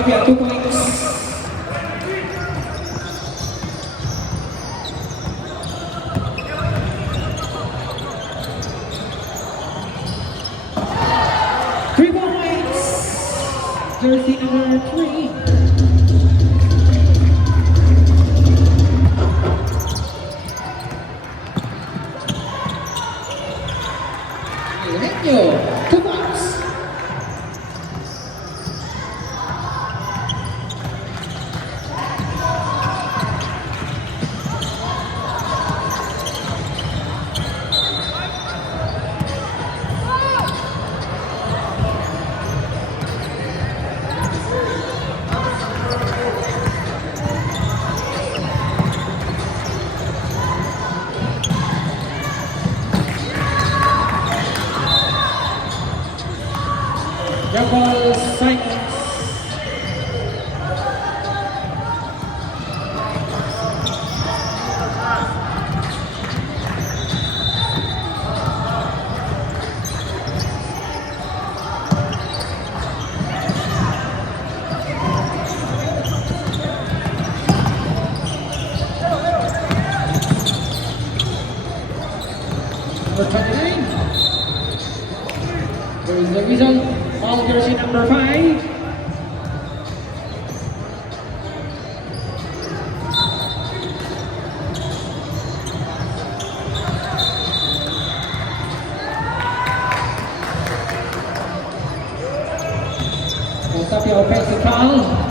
Tapia, 2 points. Three points. Jersey number 3. Eugenio, 2 points. Jabal Simons. Number 29. There is the result. All jersey number 5. Tapia offensive foul.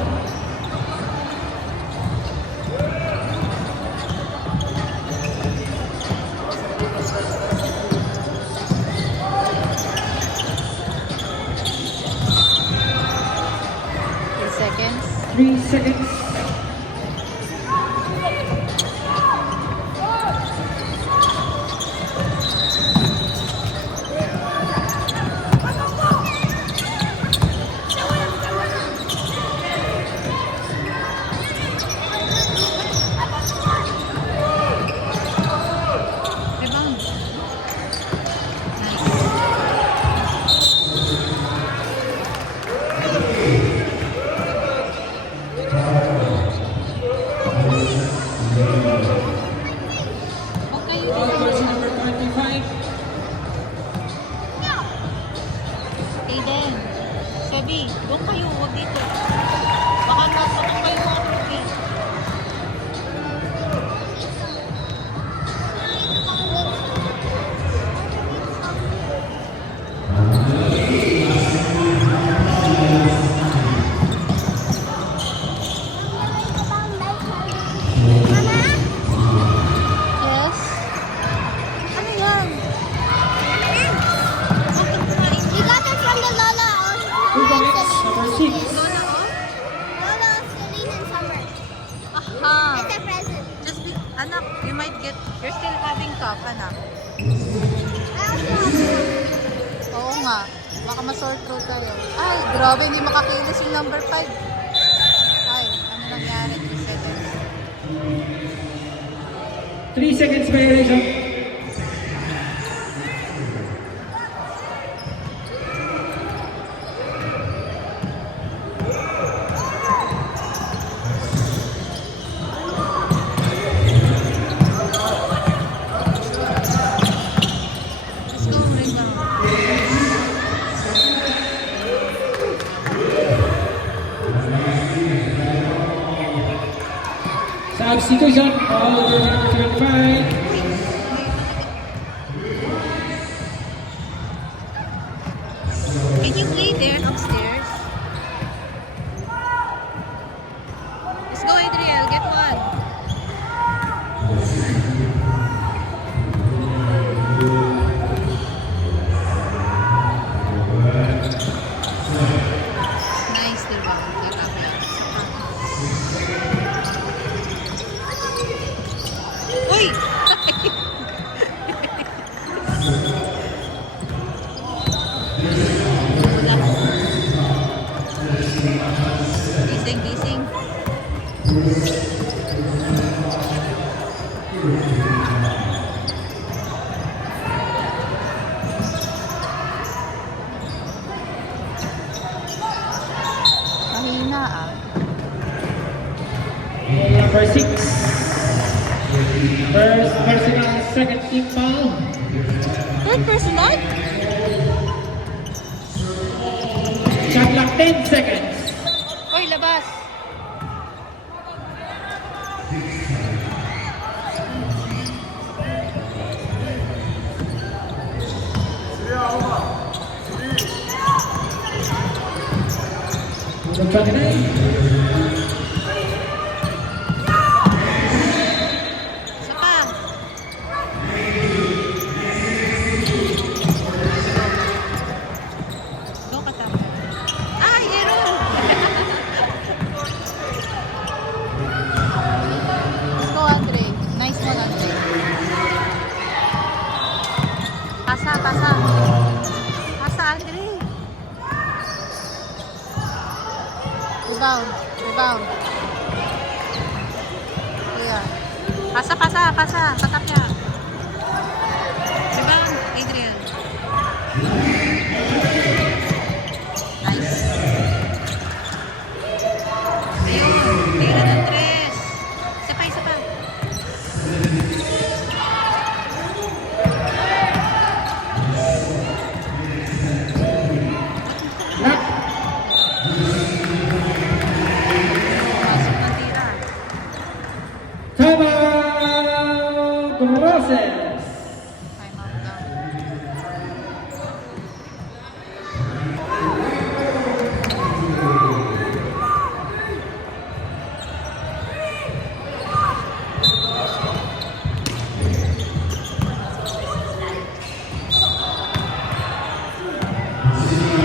Seconds. 3 seconds. Rebound. Okay, All jersey number 25. Aiden. Sabi, doon kayo, huwag dito. Baka masakang kayo mga trophy. Yes? Ano yan? We got it from the Lola. 2 points. Number 6. Lola, Celine, and Summer. Aha. It's a present. Just be, anak, you might get, you're still having cough, anak. I also have Oo nga. Baka ma-sore throat kayo. Ay, grabe, hindi makakilos yung number 5. Ay, ano nangyari? 3 seconds. 3 seconds violation. Let's go, rebound. Substitution. All jersey number 25. Can you play there upstairs? Let's go, Adriel. Get one. Nice, diba? Uy! Gising, gising. Mahina. ah. Number 6. First personal, second team foul. Third personal? Shot clock 10 seconds. Oy, labas. Number 29. Isa pa. Go ka tama. Ay, Aaron! Let's go, Andre. Nice one, Andre. Pasa, pasa. Pasa, Andre. Rebound. Rebound. Yeah. Pasa, pasa, pasa. Patap niya. Rebound, Adrian. Nice. Ayun. Tira ng tres. Isa pa, isa pa. Lock. Pasok ng tira. Time out. Roses. Time out daw.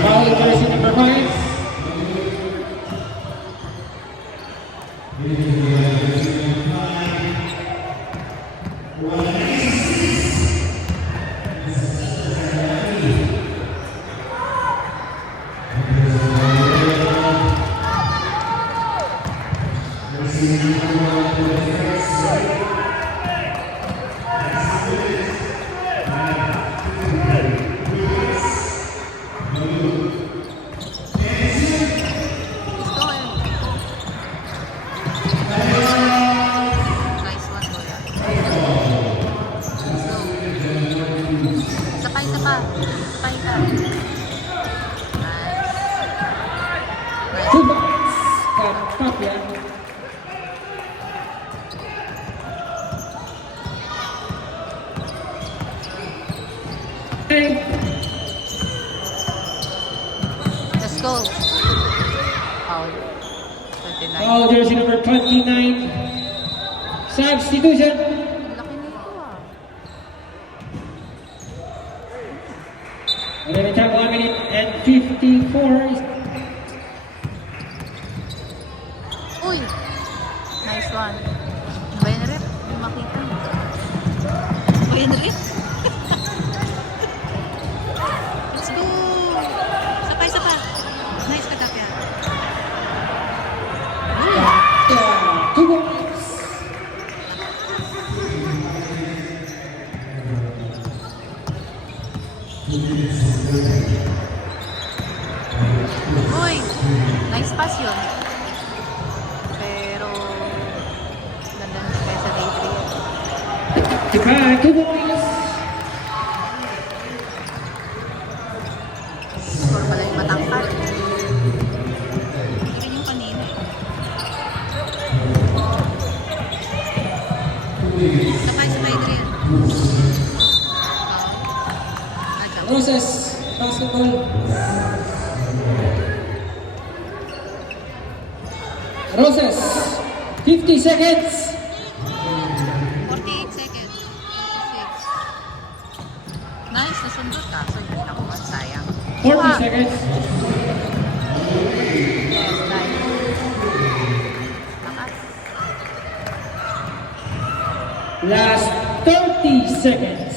Foul jersey number 5. Let's go, Aaron. Nice one, Kuya. Let's go. Isa pa, isa pa. Isa pa, isa. Nice. Nice. 2 points. Top yan. Hey. Let's go. Foul. 29. Foul jersey number 29. Substitution. Ang laki nito ah. Remaining time 1 minute and 54. Uy! Nice one. Ba yun rip? Hindi makita. Ba yun rip? Let's go! Isa pa, isa pa. Nice ka tapya. 2 points. Uy! Nice pass yun. Pero... Landan siya kaya sa Adrian. Goodbye, 2 points. Score pala yung matangkad. Hindi yung kanina eh. Sabay sa Adrian. Roses, basketball. Roses, 50 seconds. 48 seconds. 46. Nice, nasundot ka. So, hindi nakuha. Sayang. 40 seconds. Yes, nice. Lakas. Last 30 seconds.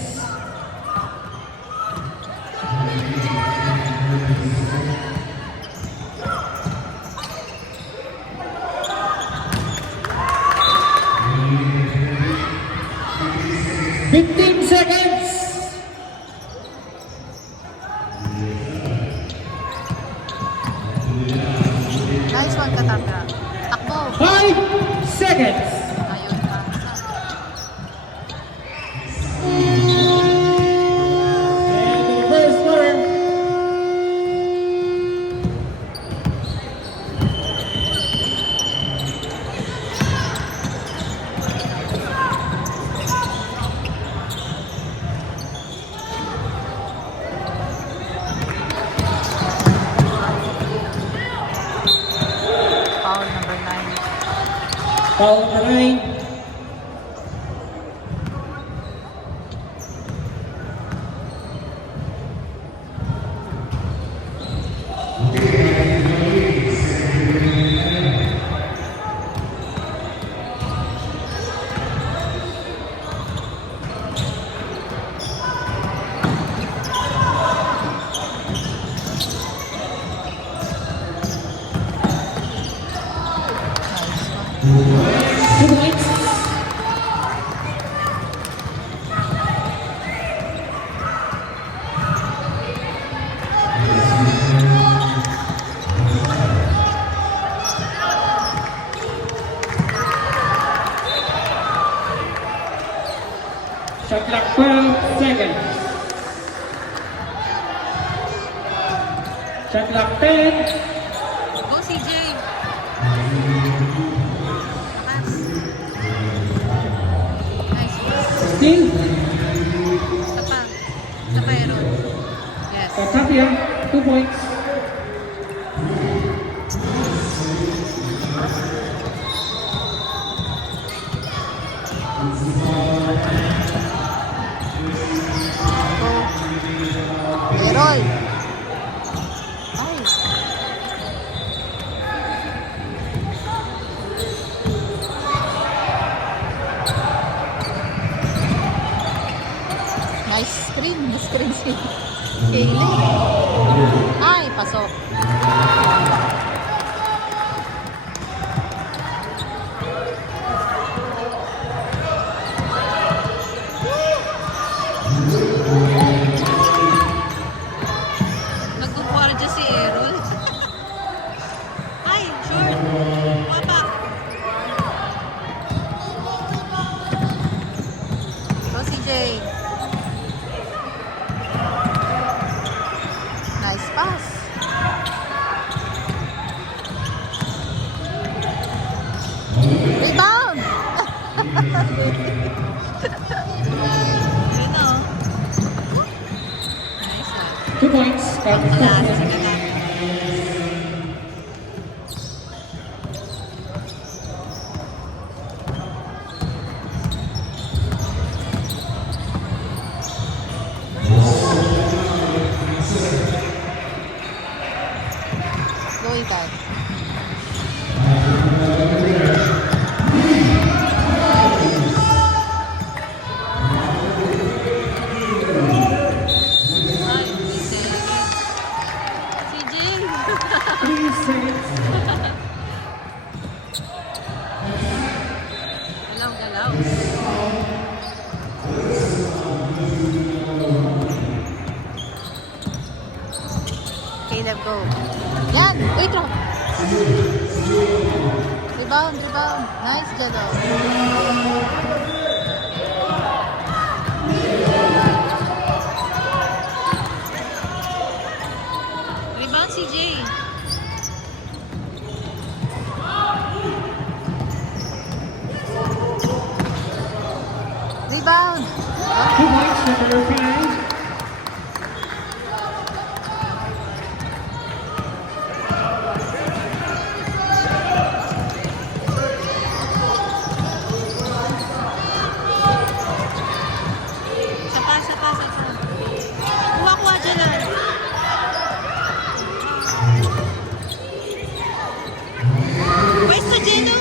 Nice one, Katapra. Takbo. 5 seconds. Ayun pa. And the first turn. Foul number 9. Foul number 9. Nice one. 2 points. Shot clock 12 seconds. Shot clock 10. Go, CJ. Pass. Nice one. Still. Isa pa. Isa pa, Aaron. Yes. Katapia, 2 points. Leroy. Ay. Nice screen. Nice screen si Kaylee. Ay, pasok. Nagkukuha dyan si Errol. Ay, short. Wapa. Go, CJ. Nice pass. Rebound! Ayun o. Nice one. 2 points. Wala si Katapia. Katapra. Go, Ethan. Ay, CJ. 3 seconds. Galaw, galaw. Caleb, go. Yan! Wait lang. Rebound, rebound. Nice, Jado. Rebound, CJ. Rebound. 2 points, number 5. Sapa, sapa, sapa. Kuha, kuha dyan lang. Pwesto, Jeno.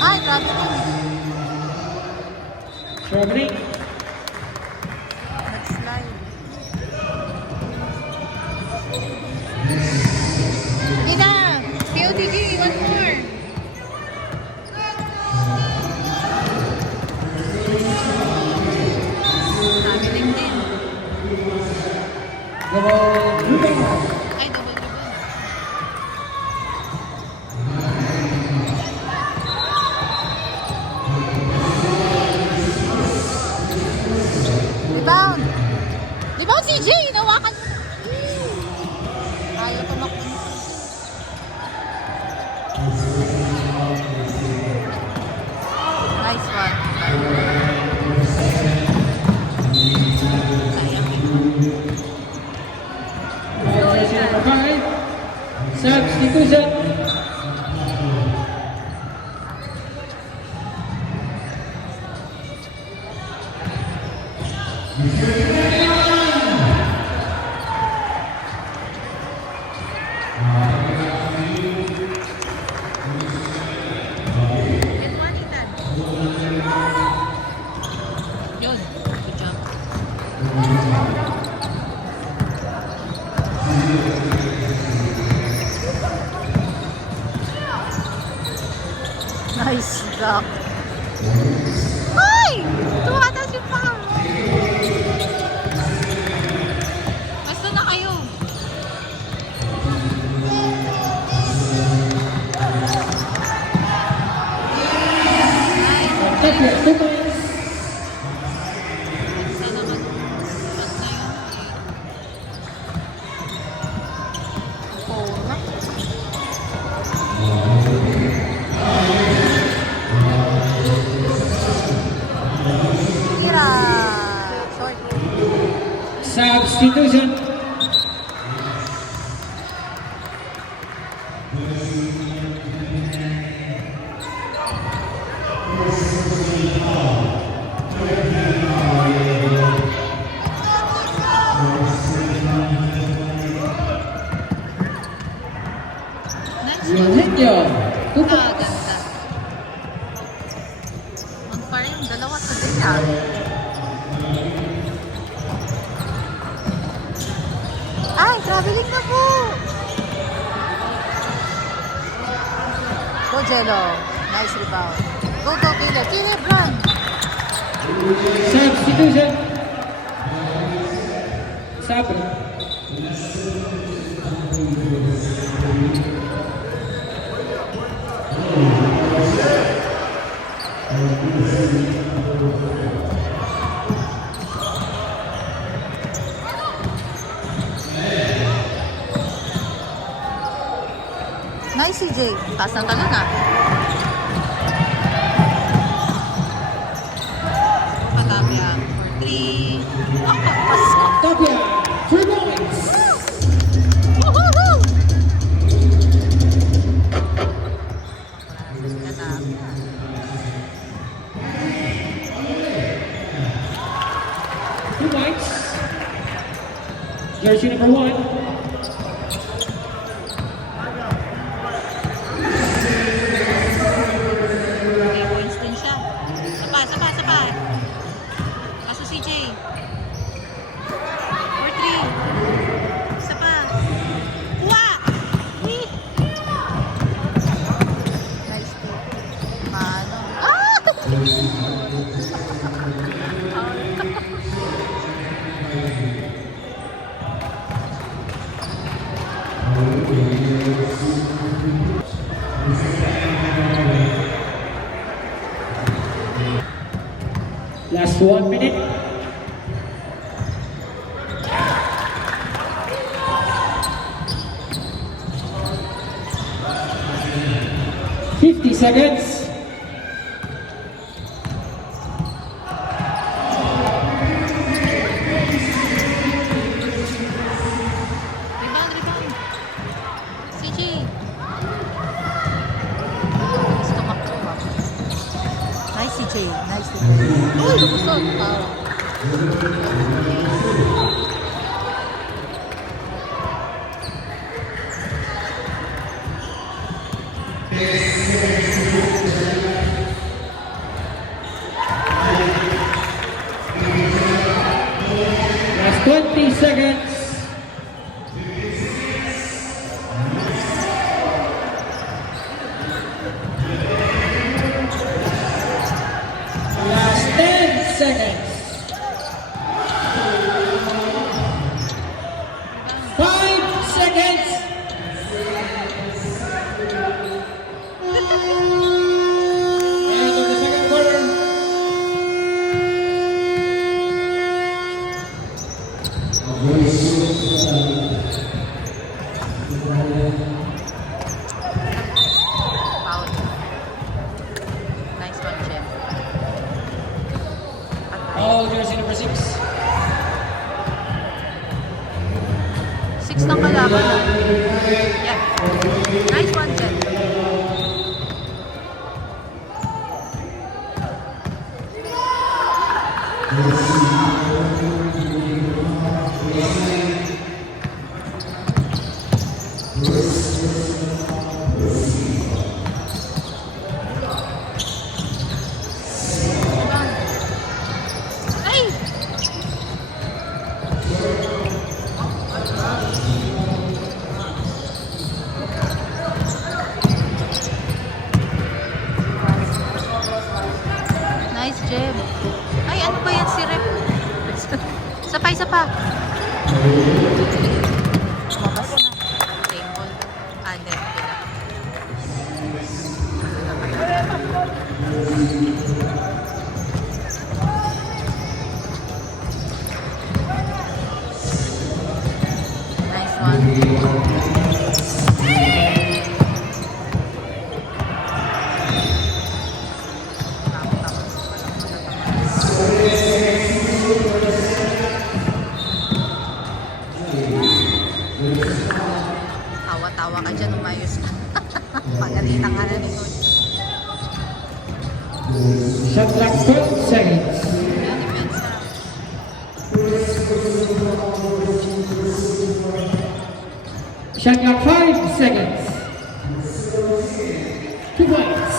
Ay, grabe ko. Traveling. Nag-slide. Ina! POTG, one more. Double rebound. Ay, double rebound. Rebound. Rebound, CJ! Nawakan. Ayaw tumakbo ni CJ. Nice one. Jersey number 5. Substitution. Yun. Good job. Nice block. Ay! Tumatas yung paa mo. Basta na kayo. Tapia, 2 points. Sana mag-shot na yun. Oo nga. Tira! Short. Substitution. Nice. Eugenio, 2 Ah, points. ganda. Ang pa rin, dalawa sa ganyan. Ay, traveling na po! Go, Jello. Nice rebound. Go, Caleb. Caleb, run! Substitution. Sabre. Nice, CJ. Taas ng talon, ah. Patapia for 3. Oh, pasok! Tapia, 3 points. Woohoo! Patapia. Two points. Jersey number 1. May points din siya. Sapa. Kaso CJ. For 3. Sapa. Kuha! Wait! Nice to. Mano. Ah! Last 1 minute. $50. Rebound. CJ. Gusto tumakbo ba? Nice, CJ. Nice. Uy, lumusot. Last 20 seconds. Last 10 seconds. Foul jersey number 6. 6 ng kalaban. Yeah. Nice one, Jen. Ay! Nice jab. Ay, ano ba yan si Rep? Sapay, sapa. Lumabas na. Same ball. Ah, hindi. Nice one. Tawa-tawa ka dyan, umayos ka. Pagalitan ka na ni Coach. Shot clock 12 seconds. Depensa. Shot clock 5 seconds. 2 points.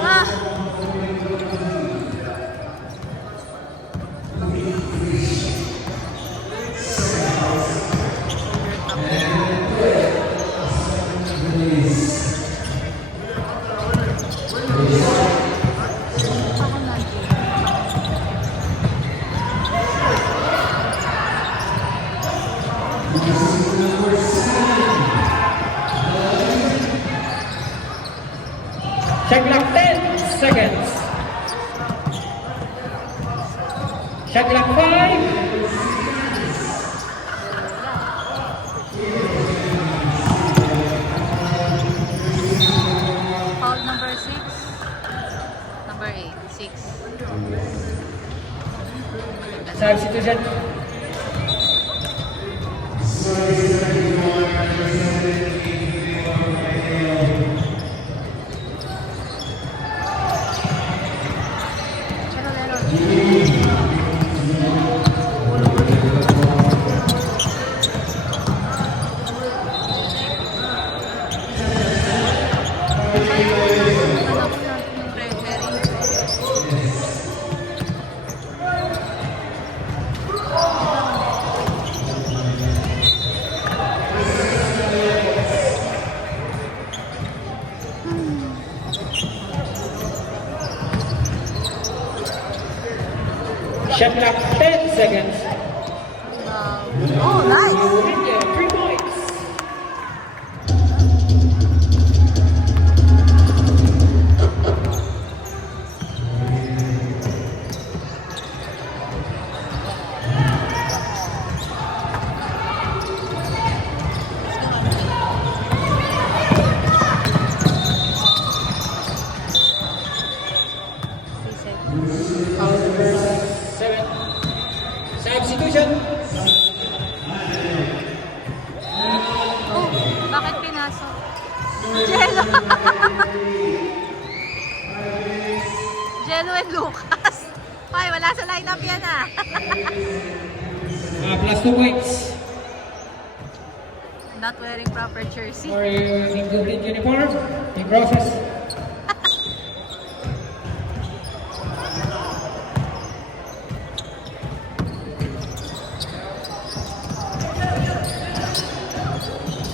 Ah! Ako na. Shot clock 10 seconds. Shot clock 5. Foul number 6. Number 8. 6. Substitution. Pero lero. Anak ko natin yung referee. Shot clock 10 seconds. Oh, nice! India, 3 points. Foul number 7. Substitution. Oh, bakit pinasok? Jello! Jello and Lucas. Ay, wala sa lineup yan ah. Plus 2 points Not wearing proper jersey. for incomplete uniform. In process.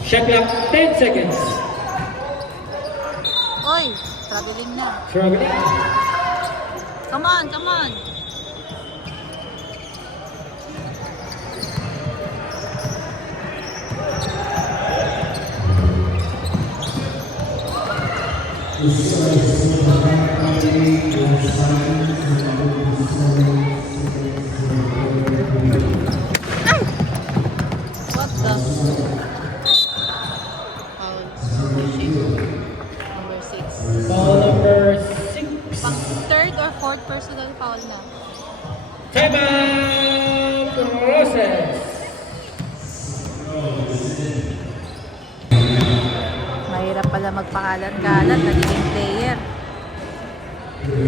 Shot clock 10 seconds. Oy, traveling na. Traveling. Come on, come on. Ay! What the? Foul. Number 6. Ball number 6. Pang third or fourth personal foul na. Timeout, Roses. Mahirap pala magpakalat-kalat. Nagiging player.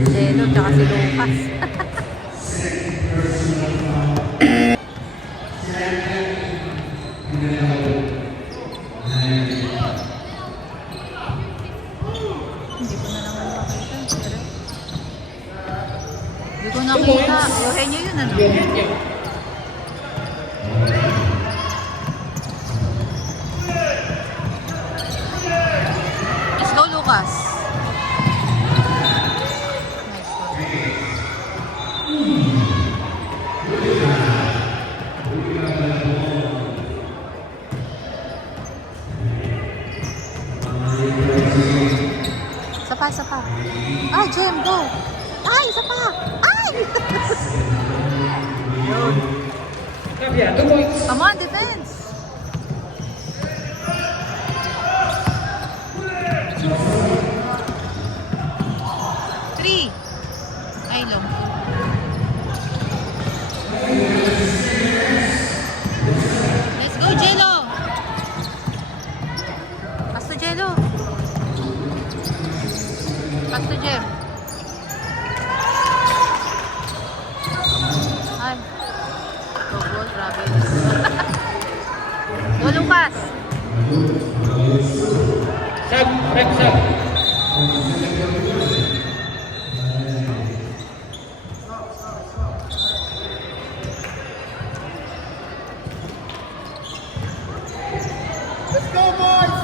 Jelo, tsaka si Lucas. Hindi ko na naman makita. Pero... Hindi ko nakita. Eugenio yun, ano? Eugenio. Let's go, Lucas. Nice one. Sapa. Ay, Jem, go. Ay, sapa. Ay! Tapia, 2 points. Come on, defense. Three. Ay, long. Let's go, Jello. Pass to Jello. Pass to Jem. Ay. Go, grabe. Go, Lucas. Sub, back sub. Let's go, boys!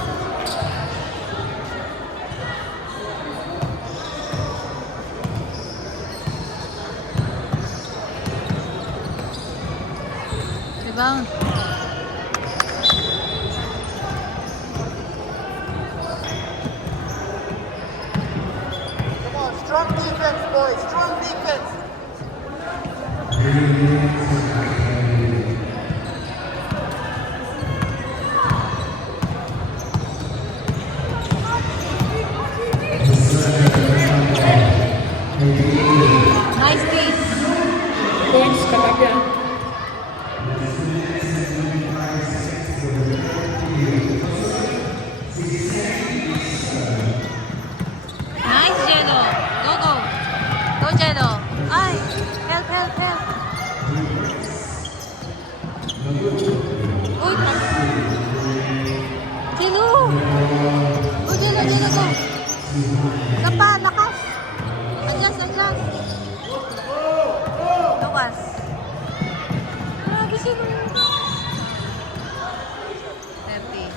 Rebound. Come on, strong defense, boys. Strong defense. Nice piece. Points, Tapia. Nice, Jello. Go. Go, Jello. Ay, help. Uy, Jello. Go, Jello, go. Sapa, lakas. Adjust. Lucas. Grabe si Lucas. 30.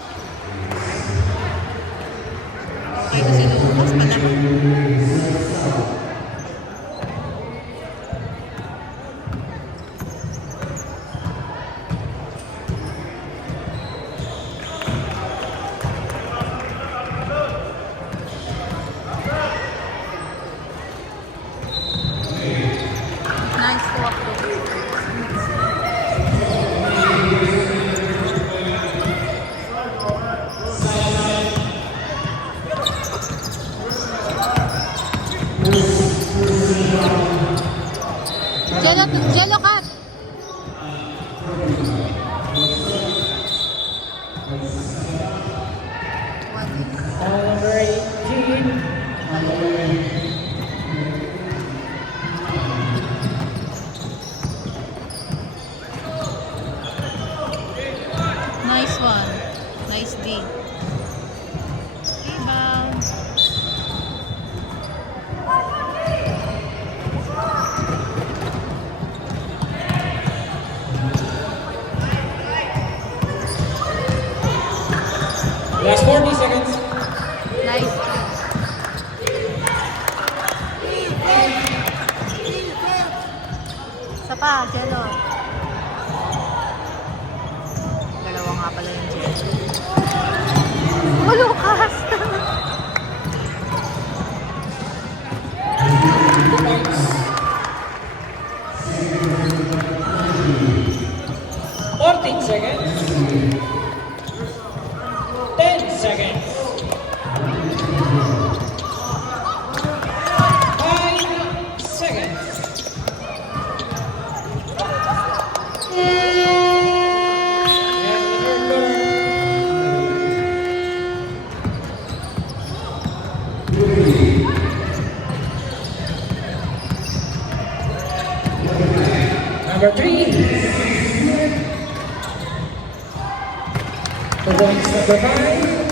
Okay na si Lucas pala. Nice walk. Jello cut. Number 18. Nice one. Nice D. Rebound. Last 40 seconds. Nice. Isa pa, Jello. Dalawa nga pala yung Jello. Oh, Lucas! Seconds. 10 seconds. 5 seconds. Number 3. 2 points, number 5.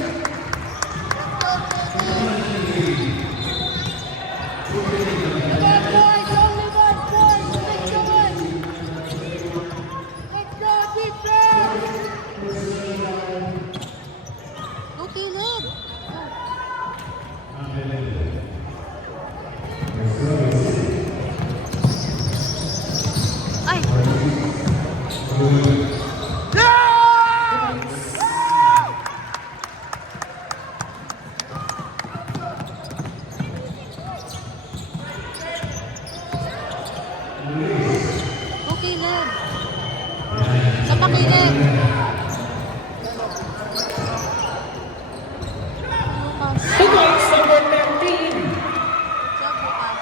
Go, Caleb. Ay! Go, Caleb. Sa pa, Caleb. Bukas. 2 points, number 13. Sa bukas.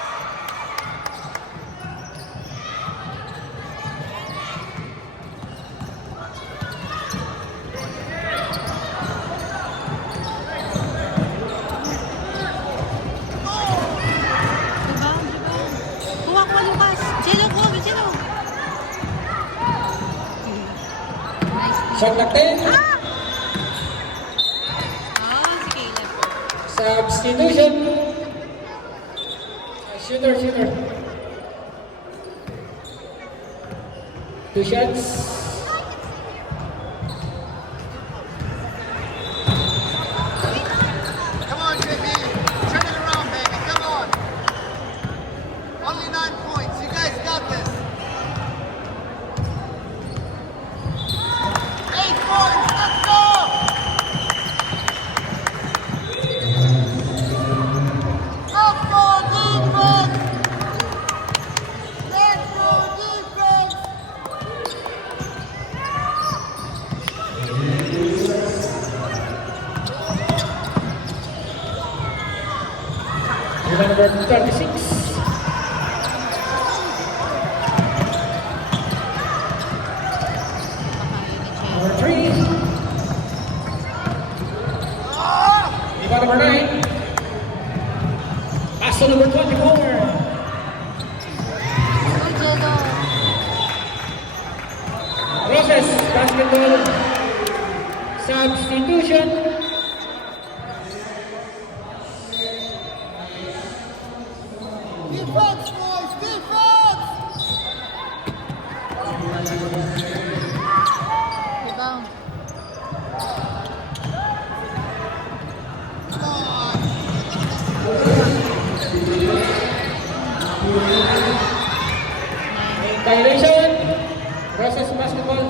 Rebound, rebound. Kuha ko, Lucas. Jello, kuha, Jello. Nice. Shot clock 10. Si Caleb. Substitution. Shooter, shooter. 2 shots. Come on, JB. Turn it around, baby. Come on. Only 9 points. You guys got this. 8 points. Let's go. Let's go, defense. Let's go, defense. Number 36. Number 3. Iba number 9. Pass to number 24. Go, Jello. Roses, basketball. Substitution. Defense, boys. Defense. Rebound. Come on. Violation. Roses basketball.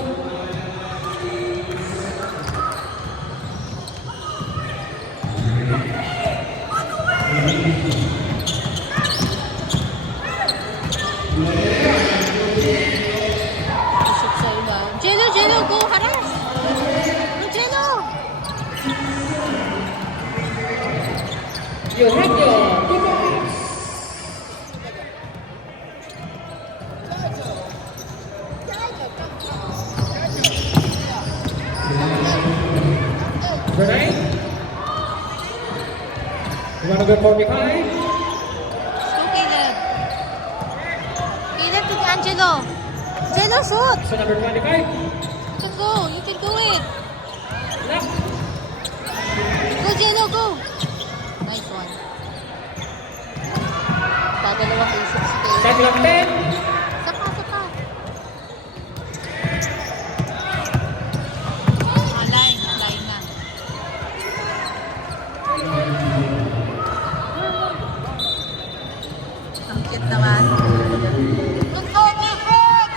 Isip sa iba. Jello, Jello, go, haras. Go, Jello. Eugenio. 2 points. Number 9. You want to go 45? Go, Caleb. Caleb to Angelo. Jello, shoot. So number 25. You can go. You can do it. Left. Go, Jello, go. Nice one. Dadalawang isip si Caleb. Shot clock 10. Sapa, sapa. Line na. Ang cute naman. Let's go, defense.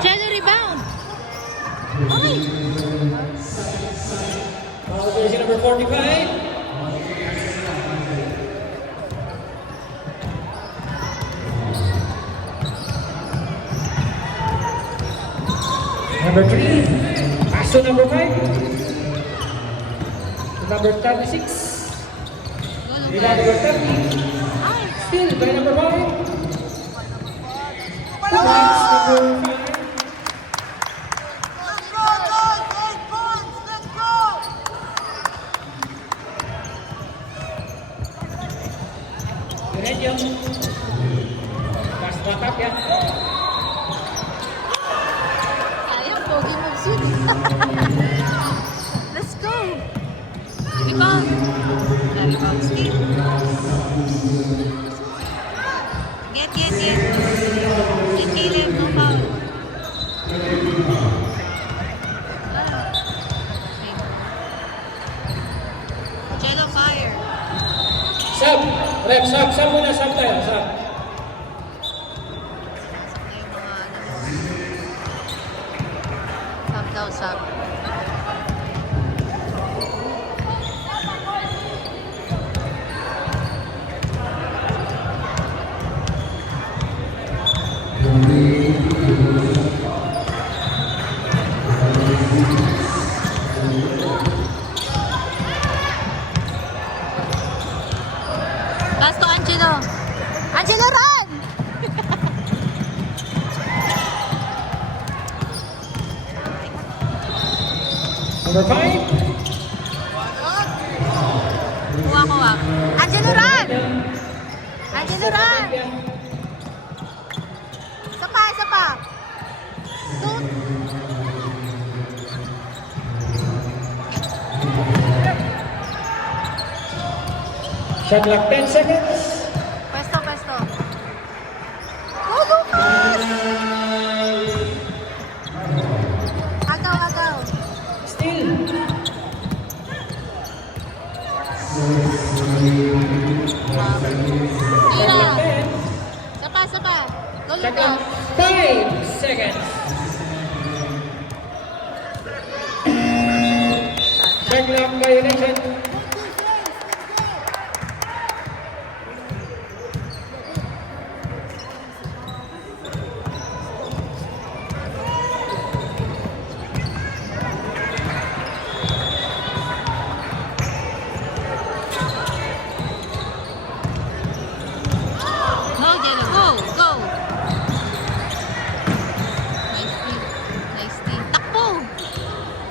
Jello, rebound. Okay. Jersey number 45. Number 3. Pass to number 5. Number 36. Go, Rebound number 30. Ay, Still by number 5. Points number 5. Let's go, guys. 8 points. Let's go. Medium. Last back up, yeah. Sayang, pogi moves yun. Let's go. Rebound. Rebound steal. Get. Get Caleb, no foul. Jello fire. Sub. Rep, sub muna, sub tayo, sub. Sub daw, sub. Pass to Angelo. Angelo, run! Number 5. Kuha. Angelo, run! Angelo, run! Isa pa. Shoot. Shot clock 10 seconds. Pwesto. Go, Lucas! Agaw. Still. Tira. Isa pa. Go, Shot clock Lucas. 5 seconds. Shot clock violation. Go, Jello. Go. Nice steal. Takbo.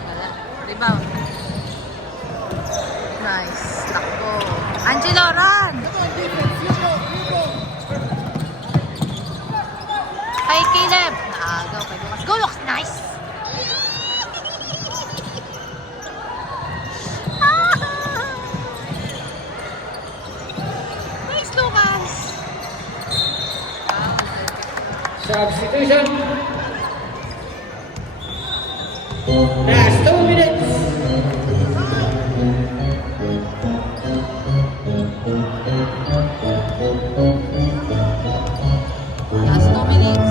Wala. Rebound. Nice. Takbo. Angelo, run! Kay Caleb. Naagaw kay Lucas. Go, Lucas. Nice! Nice, Lucas! Substitution. Last 2 minutes. Last 2 minutes.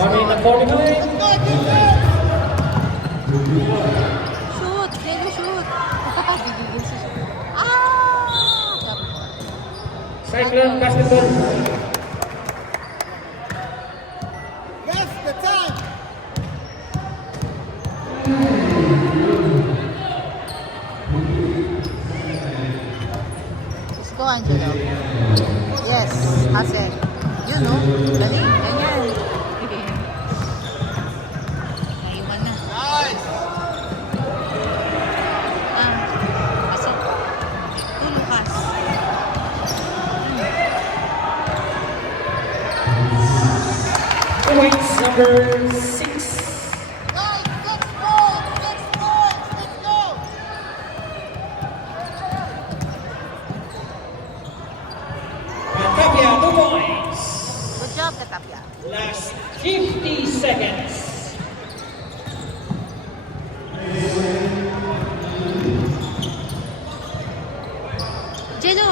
One minute 49. Shoot! Jello, shoot! Bibigil si shoot. Cyclone basketball. Yes, the time. Let's go, Angelo. Yes, Hasek. You know, galing. Ganyan. Naiwan na. Nice. Pasok. Lucas. Points number 6. Guys, 6 points. 6 points. Let's go. Tapia, 2 points. Good job, Katapia. Last 50 seconds. Jello.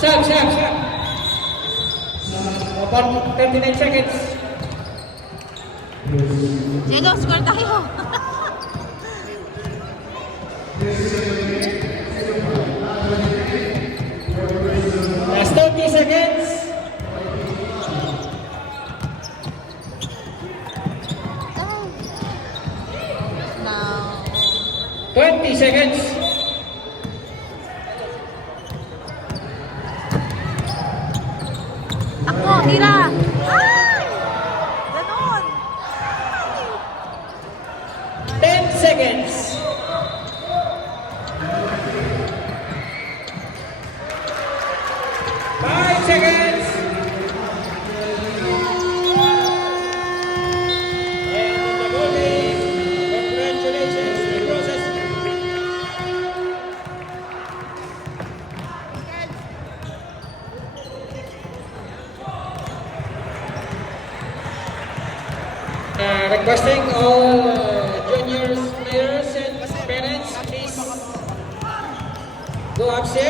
Shot. About 39 seconds. Jello, score tayo. Last 30 seconds. Now. 20 seconds. Oh, tira! Ay! Ganon! 10 seconds. 5 seconds. And the goalie, congratulations, the process. Requesting all juniors players and parents, please go upstairs.